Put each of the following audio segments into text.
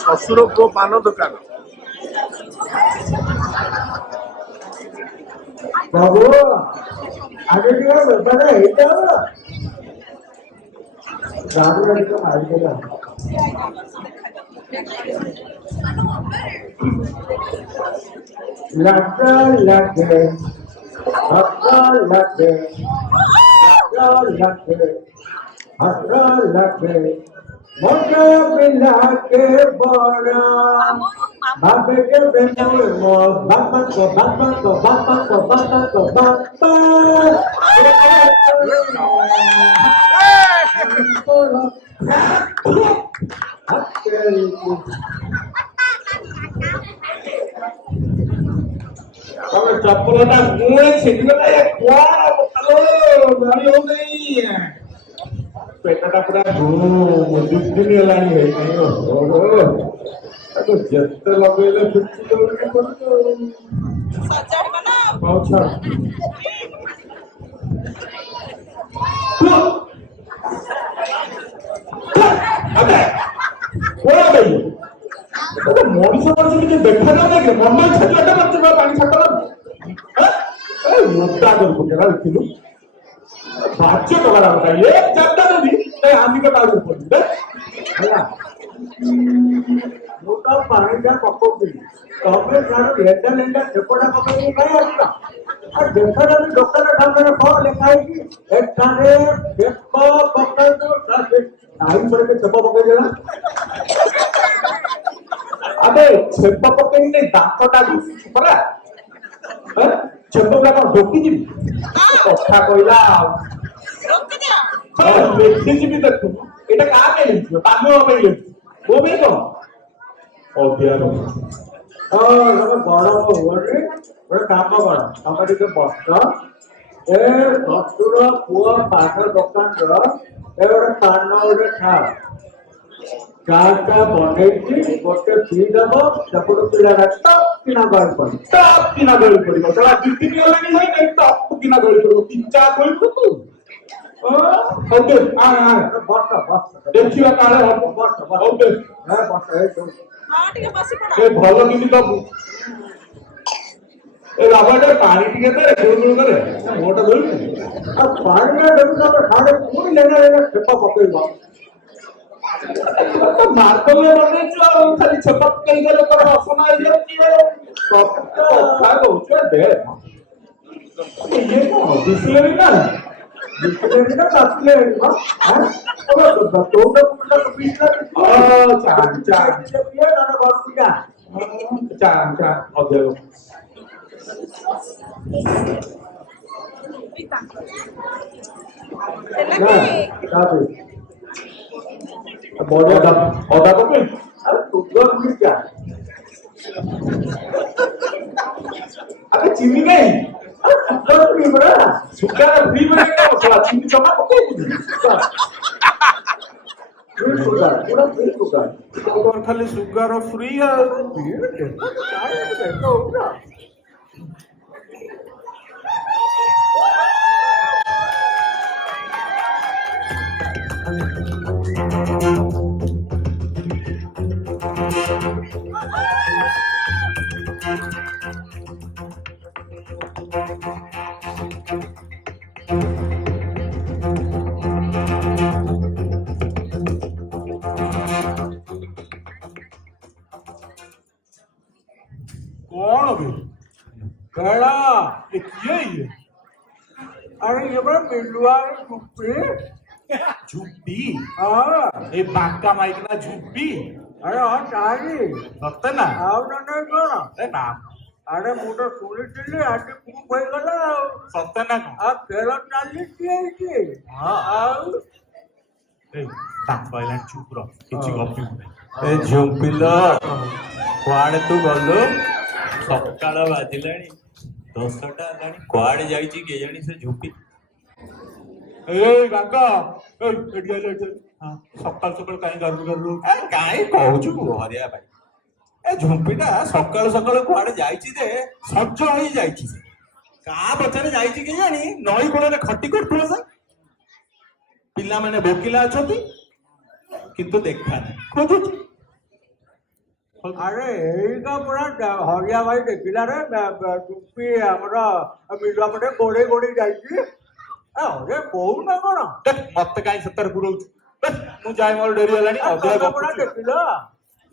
শ্বশুর পুଅ ପାନ ଦୋକାନ। ବାବୁ ଆଗେ ଟିକେ ବେପାର ହେଇଯାଉ ଗାଡିରେ ଟିକେ ମାରିଦେଲା ଲାଗ ଲାଗେ ଲାଗେ ଲାଗେ ଲାଗେ मोटा बिना के बड़ा बाबे के बेटे मो बाबा को बाबा को बाबा को बाबा को बाबा तमे चप्पलटा मुळे छिगला या कोण बोलो गाडी हो नहीं पेटटा पूरा दिखदिन हेलानी है नहीं हो तो जत्ते लगेले फिक्स करके करतो सजाड़ बना पहुंचा अबे कोड़ा गई तो मनीष मनीष के देखा ना कि मम्मा छटलाटा मत पानी छटला ए मोटा कर पुकेरा लिखिलु बाच्चे तो बड़ा होता है एक चलता तो नहीं नहीं आदमी के पास ऊपर दे ହେଲା मोटा पानी का पक्को भी तबे जानो लेंडा लेंडा सेपड़ा पकड़ी नहीं आता और देखा ना डॉक्टर ने सामने को लिखा है कि एक थाने देखो पकड़ दो टाइम पर के छप्पा पकड़ देना अबे छप्पा पकड़ी नहीं दांतटा दिसी परा छप्पा का ढोकी जी कथा कहला रोक दे देखि जी भी देखो এটা কাকে লিখছো পানো হবে লিখছো ও বে তো অবিয়ার বড় ওরে ওরে কাম কর আমাদের কে বস্ত এ বস্তুর পুয়া পান দোকানর এ ওরে পান ওরে খা চাটা বনেইছি গোটে পি দেব সেপটু পিলাটা টপ কিনা গଳି পড়িব তোরা দুই তিন লানি হয় না টপ কিনা গଳି পড়িব তিন চার গଳି পড়িব ओके आ बस्ता देखियो काले हम बस्ता ओके हां बस्ता एकदम हां ठीक है बसी पड़ा ए भलो किनी दबु ए बाबाटे पानी टिके दे गुड़ करे मोटा धोई अब पानी में डूब सब खाने कोई लेना छप्पा पकड़वा तो मार्को में बने जो खाली छप्पा कई गलो कर असना है की सब तो खा दो छ दे ये कौन बिस्लरी ना बिस्लरी ना बिस्लरी हां अब तो का पिछला चार चार पिया ना बस्तिया चार चार ओके बढ़िया ओदा को कोई अरे सुगर भी क्या अबे चीनी नहीं सुगर भी बड़ा सुगर फ्री में क्या होता चीनी जमा पको पूरा फ्री सुगर तो खाली सुगर फ्री है कौन अभी कहला ये अरे ये बड़ा मिलुआ झुप्पी झुप्पी हाँ ये बाका माइक ना झुप्पी अरे हाँ चाही सत्य ना आओ ना नहीं कौन अरे नाम अरे मुझे सुनी चली आज खूब भाई गला सत्य ना कौन आप केरल चाली थी हाँ आओ ए तांबाइला चुप रहो किसी गप्पी ए झुम्पिलो कुआड़े तू गलु सकाळ बाजिलाणी 10टा हेलाणी कुआड़े जाईची के जानी से झुपी ए काका ए एडिया ले हां सकाळ सकाळ काई गरु काई कहूछु हरिया भाई ଏ ଝୁମ୍ପିଟା ସକାଳୁ ସକାଳୁ କୁଆଡେ ଯାଇଛି ଯେ ସଜ ହେଇ ଯାଇଛି। କାହା ପଛରେ ଯାଇଛି କେଜାଣି, ନଈ କୂଳରେ ଖଟି କରୁଥିବ ସେ। ପିଲାମାନେ ଭୋକିଲା ଅଛନ୍ତି କିନ୍ତୁ ଦେଖା ନାହିଁ, ଖୋଜୁଛି। ଆରେ ଏଇଟା ପୁରା ହରିଆ ଭାଇ ଦେଖିଲା ରେ ଟୁପି ଆମର ବିଲୁଆ ପଟେ ଗୋଡେଇ ଗୋଡେଇ ଯାଇଛି। ହରେ ବୋଉ ନା କଣ ମତେ କାହିଁ ସେଥିରେ ପୁରଉଛୁ? ମୁଁ ଯାଇ, ମୋର ଡେରି ହେଲାଣି। ଅଧିକା ପୁରା ଗପୁଛୁ। ଦେଖିଲ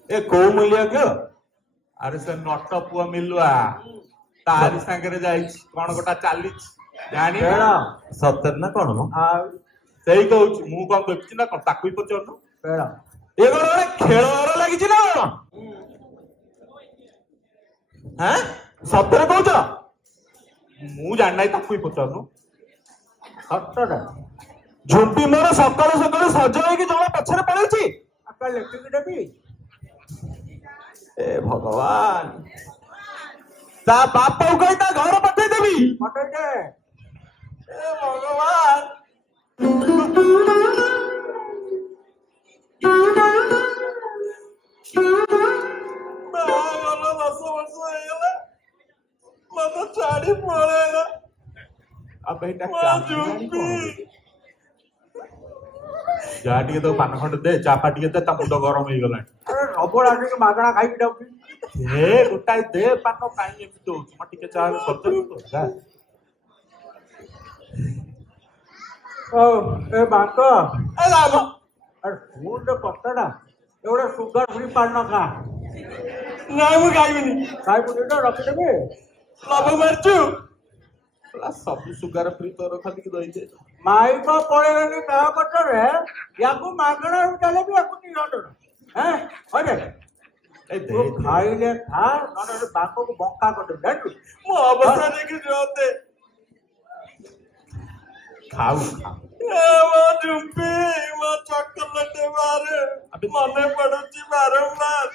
ଏ କୋଉ ମୂଲ୍ୟ କିଅ? ଆରେ ସେ ନଟ ପୁଅ ମିଲୁଆ ତାରି ସାଙ୍ଗରେ ଯାଇଛି, କଣ ଗୋଟା ଚାଲିଛି ଜାଣି। ସତରେ ନା କଣ ମ? ଆଉ ସେଇ କହୁଛି, ମୁଁ କଣ ଦେଖିଛି ନା କଣ, ତାକୁ ବି ପଚାରୁନୁ। ବେଳ ଏ କଣ ଗୋଟେ ଖେଳ ଲାଗିଛି ନା କଣ? ହାଁ, ସତରେ କହୁଛ? ମୁଁ ଜାଣିନାହିଁ, ତାକୁ ବି ପଚାରୁନୁ। ସତଟା ଝୁମ୍ପି ମୋର ସକାଳୁ ସକାଳୁ ସଜ ହେଇକି ଜଣେ ପଛରେ ପଳେଇଛି। ଆକା ଲେଖିକି ଦେବି। ଏ ଭଗବାନ, ତା ବାପାକୁ କହି ତା ଘର ପଠେଇଦେବି। ପଠେଇ ଦେ। ଏ ଭଗବାନ। ବାହାଘର 10 ବର୍ଷ ହେଇଗଲା, ମତେ ଛାଡି ପଳେଇଲା। ଆଉ ଏଇଟା ମୋ ଝୁମ୍ପି। ଯାହା ଟିକେ ତ ପାନ ଖଣ୍ଡେ ଦେ, ଚାପା ଟିକେ ଦେ, ତା ମୁଣ୍ଡ ଗରମ ହେଇଗଲାଣି। ଆରେ ସବୁବେଳେ ଆସିକି ମାଗଣା ଖାଇକି ଯାଉଛି। ହେ ଗୋଟାଏ ଦେ ପାନ, କାହିଁ ଏମିତି ହଉଛି? ମୁଁ ଟିକେ ଚାହା କରିଦେବି ତ, ଯା। ଏ ବାଙ୍କ ଏ ଲାଭ। ଆରେ ଶୁଣ କଥାଟା, ଏଗୁଡା ସୁଗାର ଫ୍ରି ପାନ ଖା। ନାଇଁ ମୁଁ ଖାଇବିନି। ଖାଇବୁ ତ ରଖିଦେବି। ଲାଭ ମାରିଛୁ। ସବୁ ସୁଗାର ଫ୍ରି ତୋର ଖାଲି ରହିଛେ। ମାଇକ ପଳେଇଲେନି କାହା ପଛରେ, ୟାକୁ ମାଗଣା ଦେଲେ ବି ୟାକୁ ନିଅଣ୍ଟନ। ହେ ତୁ ଖାଇଲେ ଖା, ନହେଲେ ବାପକୁ ବଙ୍କା କରିଦେବି ଜାଣିଛୁ। ମୋ ଅବସ୍ଥା ଦେଖି ଯୋତେ ଖାଉ ମୋ ଝୁମ୍ପି, ମୋ ଚକୋଲେଟ ବାରେ ମନେ ପଡୁଛି ବାରମ୍ବାର।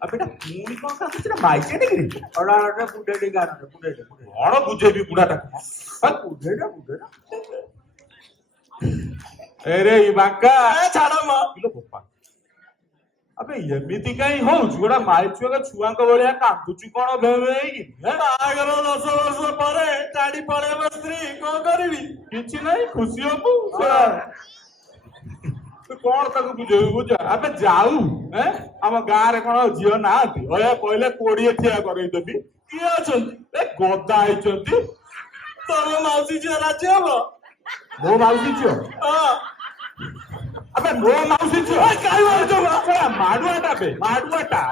ଆଉ ବେଟା ପୁଣି କଣ କାନ୍ଦୁଛି ନା? ମାଇକେ ନେଇକିରି ବୁଢେଇ ବୁଢେଇ କଣ ବୁଝେଇବି ବୁଢାଟାକୁ? ବୁଢେଇ ଏରେ ବାଙ୍କା, ଛାଡ ମ। ବୋପା, ଆବେ ଏମିତି କାହିଁ ହଉଛୁ? ଗୋଟା ମାଇଛୁଆ ଛୁଆଙ୍କ ଭଳିଆ କାନ୍ଦୁଛୁ କଣ ଭେ ହେଇକି? ବାହାଘର 10 ବର୍ଷ ପରେ ଛାଡି ପଳେଇବ ସ୍ତ୍ରୀ, କଣ କରିବି? କିଛି ନାହିଁ, ଖୁସି ହବୁ। ତୁ କଣ ତାକୁ ବୁଝେଇବୁ? ବୁଝା ଆବେ ଯାଉ। ଆମ ଗାଁରେ କଣ ଝିଅ ନାହାନ୍ତି? କହିଲେ 20 ଠିଆ କରେଇଦେବି। କିଏ ଅଛନ୍ତି? ଏ ଗଦା ହେଇଛନ୍ତି। ତମ ମାଉସୀ ଝିଅ ରାଜି ହବ? ମୋ ମାଉସୀ ଝିଅ? ଆବେ ମୋ ମାଉସୀ ଝିଅ କାହିଁ ମାରୁଛ? ମାଡୁଆଟା ବେ, ମାଡୁଆଟା।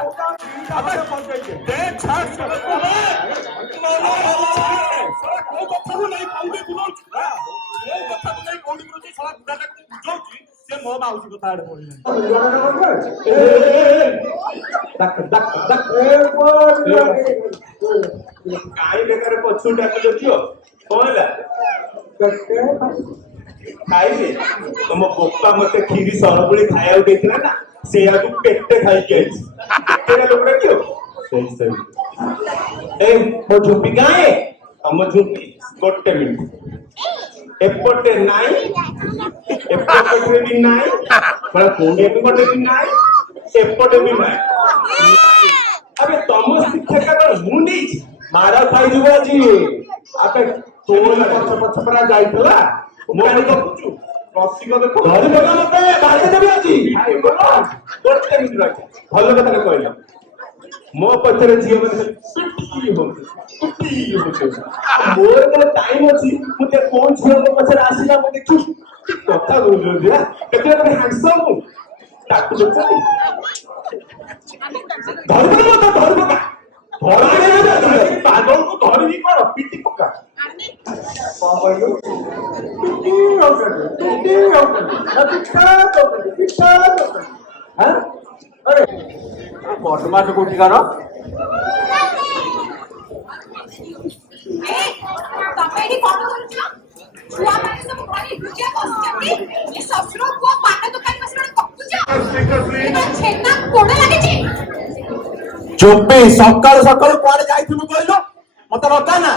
ଦେ ଛାଡ କୋଉ କଥାକୁ ନେଇ କଉଠି ବୁଲଉଛୁ? କୋଉ କଥାକୁ ନେଇ କଉଠି ବୁଲଉଛୁ? ଶଳା ବୁଢାଟାକୁ ବୁଝଉଛି, ସେ ମୋ ମାଉସୀ କଥା ଆଡେ ପଳେଇଲାଣି। କାହିଁ ବେକାର ପଛକୁ ଡାକୁଛ ଝିଅ? କଣ ହେଲା? ଖାଇଲି ତମ ବୋପା ମତେ କ୍ଷୀରି ସରପୁଳି ଖାଇବାକୁ ଦେଇଥିଲା ନା, ସେଇଆକୁ ପେଟେ ଖାଇକି ଆଇଛି। କେତେଟା ଲୋକଟା କିଏ? ସେଇ ଏ ମୋ ଝୁମ୍ପି କାହିଁ? ତମ ଝୁମ୍ପି ଗୋଟେ ମିନିଟ ଏପଟେ ନାଇଁ, ଏପଟେ ବି ନାଇଁ, ଏପଟେ ବି ନାଇଁ, ଏପଟେ ବି ନାଇଁ। ଆବେ ତମ ଶିକ୍ଷା କଣ ମୁଁ ନେଇଛି? ମାଡ ଖାଇଯିବ ଆଜି। ଆବେ ତୋର ପଛ ପଛ ପରା ଯାଇଥିଲା। ମୋ ଦେଖୁଛୁ ରସିକ ଦେଖୁ ଧରି ପକା ମତେ ବାହାରି ଦେବି ଆଜି। ଗୋଟେ ମିନିଟ ରହିଥା, ଭଲ କଥାଟା କହିଲ। ମୋ ପଛରେ ଝିଅ ମାନେ ମୋର କଣ ଟାଇମ ଅଛି? ମୁଁ କୋଉ ଝିଅ ମୋ ପଛରେ ଆସିଲା ମୁଁ ଦେଖି କଥା କହୁଛନ୍ତି। କେତେ ହ୍ୟାଣ୍ଡସମ୍ ତାକୁ ଦେଖୁଛନ୍ତି। ପାଗଳକୁ ଧରିକି କଣ ପିଟି ପକା। କଣ କହିଲୁ? ବଦମାସ କୋଠିକାର ତମେ ଏଠି କଣ କରୁଛ? ଛୁଆମାନେ ସବୁ ଘରେ ଏକୁଟିଆ ବସିଛନ୍ତି। ଏ ଶ୍ୱଶୁର ପୁଅ ପାନ ଦୋକାନ ବସି ଗୋଟେ ଗପୁଛ। ଛେନା ପୋଡ ଲାଗିଛି। ଝୁମ୍ପି, ସକାଳୁ ସକାଳୁ କୁଆଡେ ଯାଇଥିଲୁ କହିଲୁ? ମତେ ବତା ନା।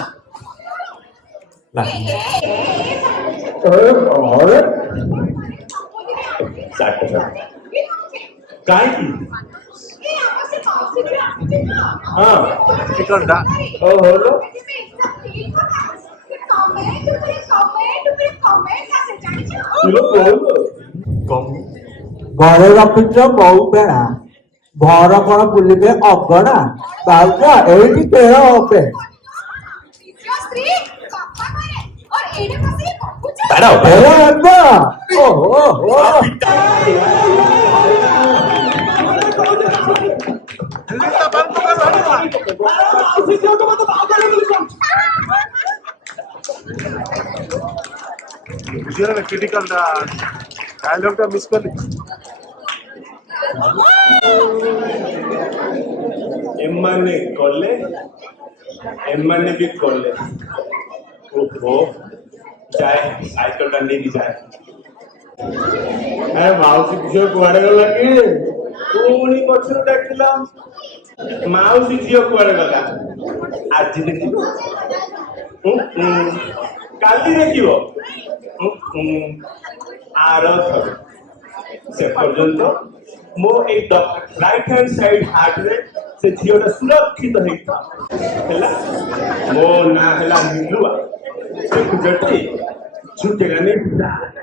କାହିଁକି हाँ टिकलटा ओ होलो किलो बोल ଘରେ ରଖିଛ ବୋଉ ପେଣା ଘର କଣ ବୁଲିବେ ଅଗଣା ଭାଉଜ ଏଇଠି କେଳ ଅପେ କ୍ରିଟିକାଲଟା ଡାଇଲଗଟା ମିସ୍ କଲି एम्माने कोल्ले एम्माने भी कोल्ले ओहो जाए साइकिल टा नहीं जाए अरे माउसी झियो कुआड़े गला कि पुणी पछरु डाकिला माउसी झियो कुआड़े गला आज देखिबो काली देखिबो आरो से पर्यंत मो एक राइट हैंड साइड हार्ट रे से झियोटा सुरक्षित हेता हैला मो ना हैला मिलुआ से कुजटी झुटेगा नहीं